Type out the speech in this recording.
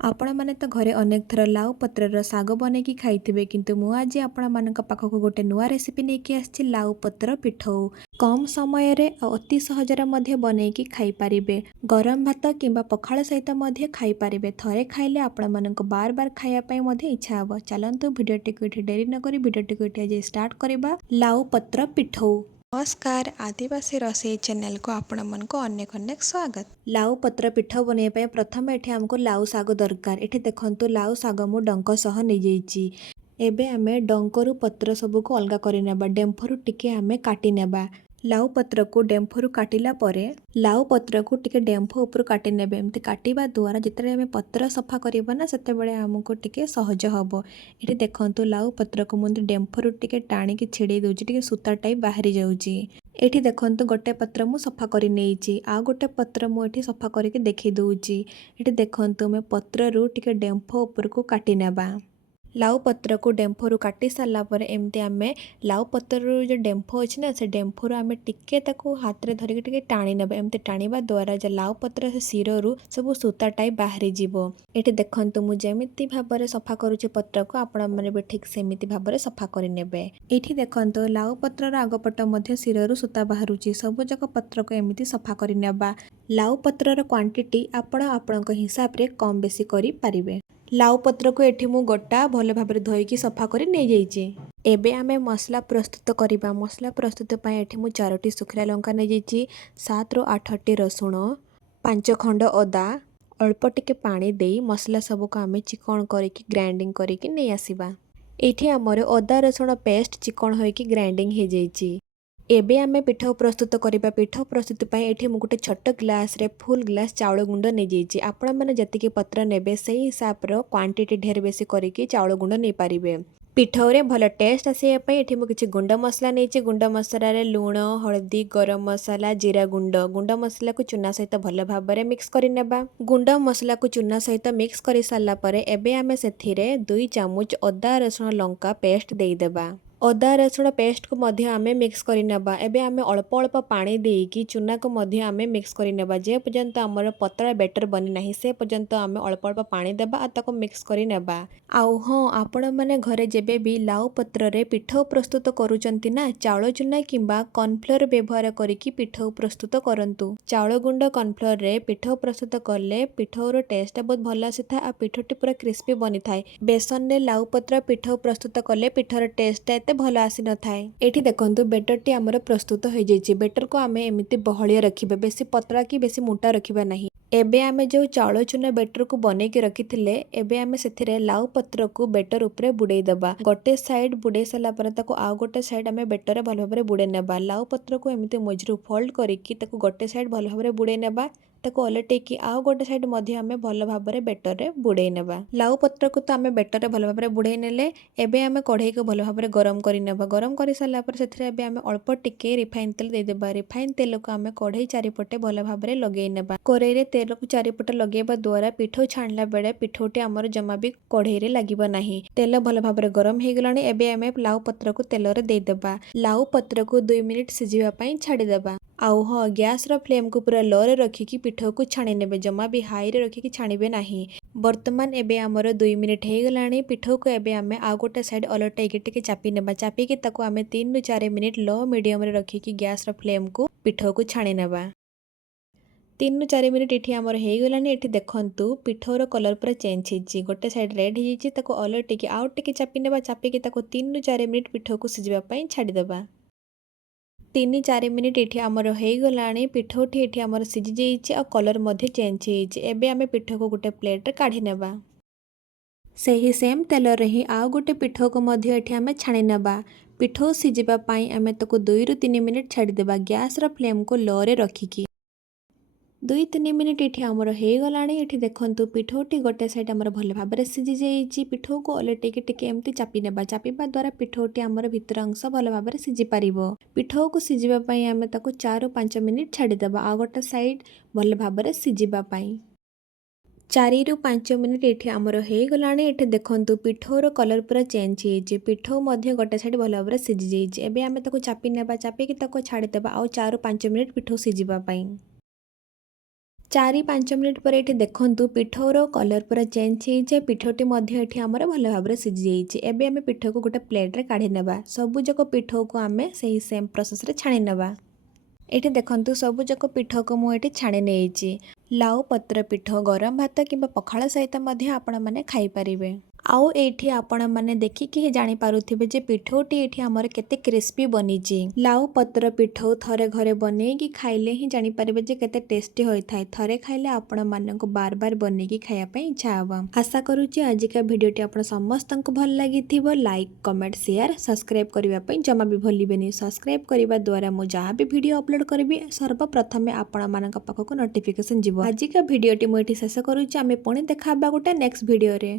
आपण माने तो घरे अनेक थर लाउ पत्रर साग बनैकी खाइथिबे किंतु मु आज आपण मानक पाखक गोटे नुआ रेसिपी नेकी आछि लाउ पत्र पिठौ। कम समय रे अति सहजरे मध्ये बनैकी खाइ पारिबे। गरम भात किंबा पखाळ सहित मध्ये खाइ पारिबे। थरे खाइले आपण मानक बार बार खाइया पई मध्ये इच्छा हबो। चलंतु भिडियोटिको एठी डेरी न करी भिडियोटिको एठी आज स्टार्ट करबा। लाउ पत्र पिठौ। नमस्कार आदिवासी रसोई चैनल को आपण मन को अनेक अनेक स्वागत। लाउ पत्र पिठा बनैया प्रथम एठी हमको लाउ साग दरकार। एठी देखंतु लाउ साग मु डंक सह नै जाईची। एबे आमे डंकरु पत्र सब को अलगा करि नेबा। डेम्फरु टिके आमे काटी नेबा। लाउ पत्र को डेम्फरु काटिला परे लाउ पत्र को टिके डेम्फ ऊपर काटी नेबे। एमती काटिबा द्वारा जितरे आमे पत्र सफा करबा ना सेते बेले हमको टिके सहज हबो। एठी देखंतु लाउ पत्र को मुंदी डेम्फरु टिके टाणी की छिड़े दोची टिके सूता टाइप बाहरी जाउची। एठी देखंतु गोटे पत्र मु सफा करि नेइची। आ गोटे पत्र मु एठी सफा करिके देखि दोची। एठी देखंतु मे पत्र रु टिके डेम्फ ऊपर को काटी नेबा। लाउ पत्र को डेम्फरु काटी सारा पर एमती आमे लाउ पत्र जो डेम्फ अच्छी ना से डेम्फरु आमे टिके ताको हाथ रे धरिके टिके टाणी नेबा। एमती टाणीबा द्वारा जो लाउ पत्र से सिररु सब सूता टाइप बाहरी जीवो। एठी देखंतु मु जेमिति भाबरे सफा करूची पत्र को आपण माने भी ठीक सेमिति भाबरे सफा करि नेबे। एठी देखंतु लाउ पत्र आगपट मध्ये सिररु सूता बाहरुची। सब जक पत्र को एमिति सफा करि नेबा। लाउ पत्रर क्वांटिटी आपण आपणक हिसाब रे कम बेसी करि पारिबे। लाउ पत्र को एठी मु गोटा भले भाबरे धोईकी सफा करि नै जाईची। एबे आमे मसला प्रस्तुत करिबा। मसला प्रस्तुत पय एठी मु 4टी सुखिला लंका नै जाईची, 7 रु 8टी रसुण, 5 खंड अदा, अल्प टिके पानी देई मसला सब को आमे चिकन करिकी ग्राइंडिंग करिकी नै आसीबा। एठी हमर अदा रसुण पेस्ट चिकन होईकी ग्राइंडिंग हे जाईची। एबे आमे पिठौ प्रस्तुत करिबा। पिठौ प्रस्तुत पय एठी मु गोटे छोट ग्लास रे फुल ग्लास चाउल गुंड नै जाईची। आपण माने जतिके पत्र नेबे सेही हिसाब रो क्वांटिटी ढेर बेसी करिकी चाउल गुंड नै पारिबे। पिठौ रे भल टेस्ट आसीया पय एठी मु किछि गुंड मसला नेची। गुंड मसला रे लूण, हळदी, गरम मसला, जीरा गुंड, गुंड मसला को चूना सहित भल भाबरे मिक्स करि नेबा। गुंड मसला को चूना सहित मिक्स करि सारला परे एबे आमे सेथिरे 2 चामच अदा रसुण लंका पेस्ट देई देबा। अदा रसुण पेस्ट को मध्य आमे मिक्स करि नेबा। एबे आमे अल्प अल्प पानी देकी चूना को मध्य आमे मिक्स करि नेबा। जे पर्यंत हमर पतला बैटर बनी नाही से पर्यंत आमे अल्प अल्प पानी देबा आ ताको मिक्स करि नेबा। आउ हां आपण माने घरे जेबे भी लाउ पत्र रे पिठौ प्रस्तुत करूचंती ना चाउल चूना किंबा कॉर्नफ्लोर व्यवहार करिकी पिठौ प्रस्तुत करंतु। चाउल गुंड कॉर्नफ्लोर रे पिठौ प्रस्तुत करले पिठौर टेस्ट बहुत भल आसीथा आ पिठौटी पूरा क्रिस्पी बनी थाए। बेसन रे लाउ पत्र पिठौ प्रस्तुत करले पिठौर टेस्ट एते भल आसी न थाए। एठी देखंतु बेटर टी हमर प्रस्तुत हो जाईची। बेटर को आमे एमिति बहलिया रखिबे, बेसी पतला की बेसी मोटा रखिबा नाही। एबे आमे जो चाउल चूना बेटर को बने के रखिथिले एबे आमे सेथिरे लाउ पत्र को बेटर ऊपर बुडे दबा। गोटे साइड बुडे सला पर ताको आ गोटे साइड आमे बेटर भल भाबरे बुडे नेबा। लाउ पत्र को एमिति मझरु फोल्ड करिकी ताको गोटे साइड भल भाबरे बुडे नेबा। ताको ओलटेकी आ गोटे साइड मध्ये आमे भल भाबरे बेटर रे बुडे नेबा। लाउ पत्र को तो आमे बेटर रे भल भाबरे बुडे नेले एबे आमे कढ़ाई को भल भाबरे गरम करि नेबा। गरम करि सारला पर सेथिरे एबे आमे अल्प टिके रिफाइन तेल दे देबा। रिफाइन तेल को आमे कढ़ाई चारिपटे भल भाबरे लगे नेबा। कढ़ाई रे तेल को चारिपटे लगेबा द्वारा पिठौ छाणला बेले पिठौटी हमर जमा भी कढ़ाई रे लागिबा नाही। तेल भल भाबरे गरम हे गलानी एबे आमे लाउ पत्र को तेल रे दे देबा। लाउ पत्र को 2 मिनिट सिझिबा पई छाडी देबा। आउ हां गैस रो फ्लेम को पूरा लो रे रखिकी पिठौ को छाणी नेबे। जमा भी हाई रे रखिकी छाणीबे नाही। वर्तमान एबे हमर 2 मिनिट हे गलानी। पिठौ को एबे आमे आ गोटे साइड ओलटेकी टिके चापी नेबा। चापी के ताको आमे 3 रु 4 मिनिट लो मीडियम रे रखिकी गैस रो फ्लेम को पिठौ को छाणी नेबा। 3 रु 4 मिनिट एठी हमर हे गलानी। एठी देखंतु पिठौर कलर पूरा चेंज हेची। गोटे साइड रेड हे जाईची ताको ओलटेकी आउ टिके चापी नेबा। चापी के ताको 3 रु 4 मिनिट पिठौ को सिझिबा पई छाडी देबा। 3-4 मिनिट एठी हमर हे गलानी। पिठौटी एठी हमर सिझी जाईची आ कलर मध्ये चेंज हेची। एबे आमे पिठौ को गोटे प्लेट रे काढी नेबा। सेही सेम तेल रे ही आ गोटे पिठौ को मध्ये एठी आमे छाणी नेबा। पिठौ सिझिबा पई आमे ताको 2 रु 3 मिनिट छाडी देबा गैस रो फ्लेम को लो रे रखिकी। 2-3 मिनिट एठी हमर हे गलानी। एठी देखंतु पिठौटी गोटे साइड हमर भल भाबरे सिझी जाईची। पिठौ को ओलटेकी टिके एमती चापी नेबा। चापीबा द्वारा पिठौटी हमर भितर अंश भल भाबरे सिझी पारिबो। पिठौ को सिझिबा पई आमे ताको 4 रु 5 मिनिट छाडी देबा आ गोटे साइड भल भाबरे सिझिबा पई। 4 रु 5 मिनिट एठी हमर हे गलानी। एठी देखंतु पिठौर कलर पूरा चेंज हेची। पिठौ मध्ये गोटे साइड भल भाबरे सिझी जाईची। एबे आमे ताको चापी नेबा। चापी के ताको छाडी देबा आ 4 रु 5 मिनिट पिठौ सिझिबा पई। 4-5 ମିନିଟ୍ ପରେ ଏଠି ଦେଖନ୍ତୁ ପିଠଉର କଲର୍ ପୁରା ଚେଞ୍ଜ ହେଇଯାଏ। ପିଠଉଟି ମଧ୍ୟ ଏଠି ଆମର ଭଲ ଭାବରେ ସିଝି ଯାଇଛି। ଏବେ ଆମେ ପିଠଉକୁ ଗୋଟେ ପ୍ଲେଟ୍ରେ କାଢ଼ି ନେବା। ସବୁଯାକ ପିଠଉକୁ ଆମେ ସେହି ସେମ୍ ପ୍ରୋସେସ୍ରେ ଛାଣି ନେବା। ଏଠି ଦେଖନ୍ତୁ ସବୁଯାକ ପିଠଉକୁ ମୁଁ ଏଠି ଛାଣି ନେଇଛି। ଲାଉ ପତ୍ର ପିଠଉ ଗରମ ଭାତ କିମ୍ବା ପଖାଳ ସହିତ ମଧ୍ୟ ଆପଣମାନେ ଖାଇପାରିବେ। ଆଉ ଏଇଠି ଆପଣମାନେ ଦେଖିକି ଜାଣିପାରୁଥିବେ ଯେ ପିଠଉଟି ଏଠି ଆମର କେତେ କ୍ରିସ୍ପି ବନିଛି। ଲାଉ ପତ୍ର ପିଠଉ ଥରେ ଘରେ ବନେଇକି ଖାଇଲେ ହିଁ ଜାଣିପାରିବେ ଯେ କେତେ ଟେଷ୍ଟି ହୋଇଥାଏ। ଥରେ ଖାଇଲେ ଆପଣମାନଙ୍କୁ ବାର ବାର ବନେଇକି ଖାଇବା ପାଇଁ ଇଚ୍ଛା ହେବ। ଆଶା କରୁଛି ଆଜିକା ଭିଡ଼ିଓଟି ଆପଣ ସମସ୍ତଙ୍କୁ ଭଲ ଲାଗିଥିବ। ଲାଇକ୍, କମେଣ୍ଟ, ସେୟାର, ସବସ୍କ୍ରାଇବ୍ କରିବା ପାଇଁ ଜମା ବି ଭୁଲିବେନି। ସବସ୍କ୍ରାଇବ୍ କରିବା ଦ୍ୱାରା ମୁଁ ଯାହା ବି ଭିଡ଼ିଓ ଅପଲୋଡ଼ କରିବି ସର୍ବପ୍ରଥମେ ଆପଣମାନଙ୍କ ପାଖକୁ ନୋଟିଫିକେସନ୍ ଯିବ। ଆଜିକା ଭିଡ଼ିଓଟି ମୁଁ ଏଠି ଶେଷ କରୁଛି। ଆମେ ପୁଣି ଦେଖା ହେବା ଗୋଟେ ନେକ୍ସଟ ଭିଡ଼ିଓରେ।